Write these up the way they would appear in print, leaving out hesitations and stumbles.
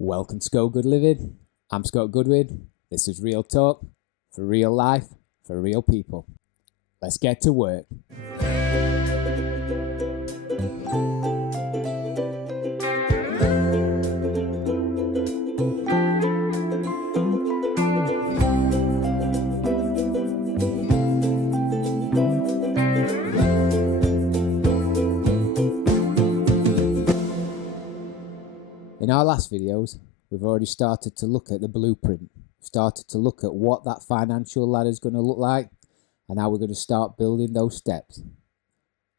Welcome to Go Good Living. I'm Scott Goodwin. This is real talk for real life for real people. Let's get to work. In our last videos, we've already started to look at the blueprint, started to look at what that financial ladder is going to look like and how we're going to start building those steps.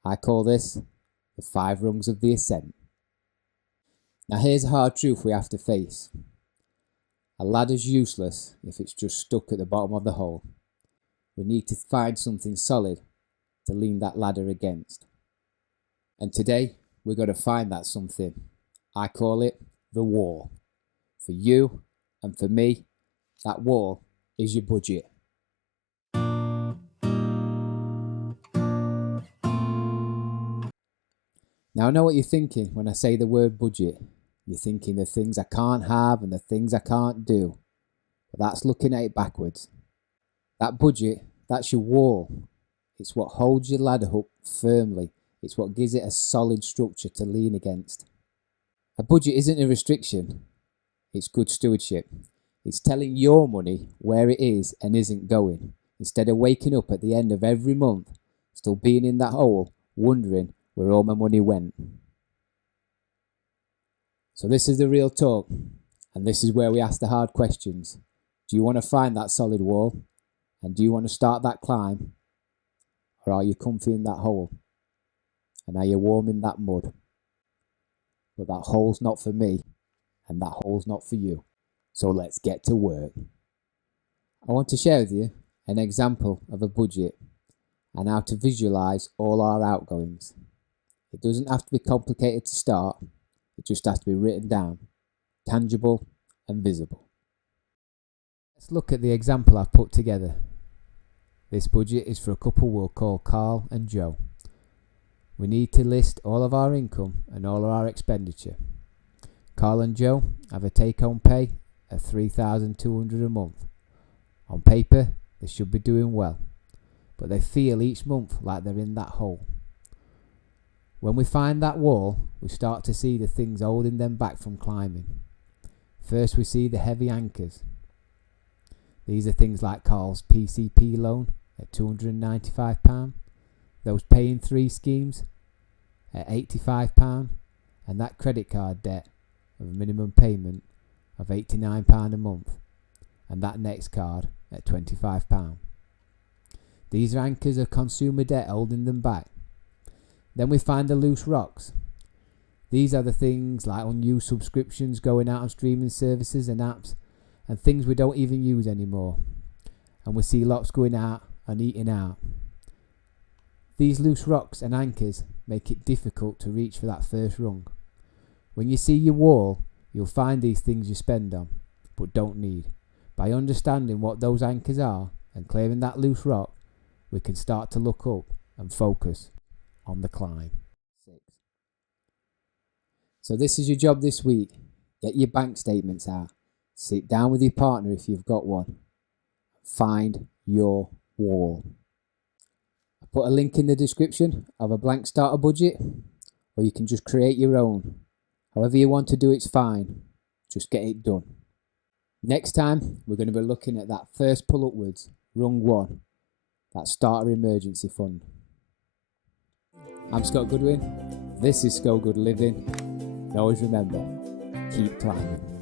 I call this the 5 rungs of the ascent. Now here's a hard truth we have to face. A ladder's useless if it's just stuck at the bottom of the hole. We need to find something solid to lean that ladder against. And today we're going to find that something. I call it the wall. For you and for me, that wall is your budget. Now I know what you're thinking when I say the word budget. You're thinking the things I can't have and the things I can't do. But that's looking at it backwards. That budget, that's your wall. It's what holds your ladder up firmly. It's what gives it a solid structure to lean against. A budget isn't a restriction, it's good stewardship. It's telling your money where it is and isn't going, instead of waking up at the end of every month, still being in that hole, wondering where all my money went. So this is the real talk, and this is where we ask the hard questions. Do you want to find that solid wall? And do you want to start that climb? Or are you comfy in that hole? And are you warm in that mud? But that hole's not for me, and that hole's not for you. So let's get to work. I want to share with you an example of a budget and how to visualize all our outgoings. It doesn't have to be complicated to start, it just has to be written down, tangible and visible. Let's look at the example I've put together. This budget is for a couple we'll call Carl and Joe. We need to list all of our income and all of our expenditure. Carl and Joe have a take-home pay of $3,200 a month. On paper, they should be doing well, but they feel each month like they're in that hole. When we find that wall, we start to see the things holding them back from climbing. First, we see the heavy anchors. These are things like Carl's PCP loan at £295, those pay in 3 schemes at £85, and that credit card debt of a minimum payment of £89 a month, and that next card at £25. These are anchors of consumer debt holding them back. Then we find the loose rocks. These are the things like unused subscriptions going out on streaming services and apps, and things we don't even use anymore, and we see lots going out and eating out. These loose rocks and anchors make it difficult to reach for that first rung. When you see your wall, you'll find these things you spend on, but don't need. By understanding what those anchors are and clearing that loose rock, we can start to look up and focus on the climb. So this is your job this week. Get your bank statements out. Sit down with your partner if you've got one. Find your wall. Put a link in the description of a blank starter budget, or you can just create your own. However you want to do it's fine, just get it done. Next time we're going to be looking at that first pull upwards, rung 1, that starter emergency fund. I'm Scott Goodwin, this is Go Good Living, and always remember, keep climbing.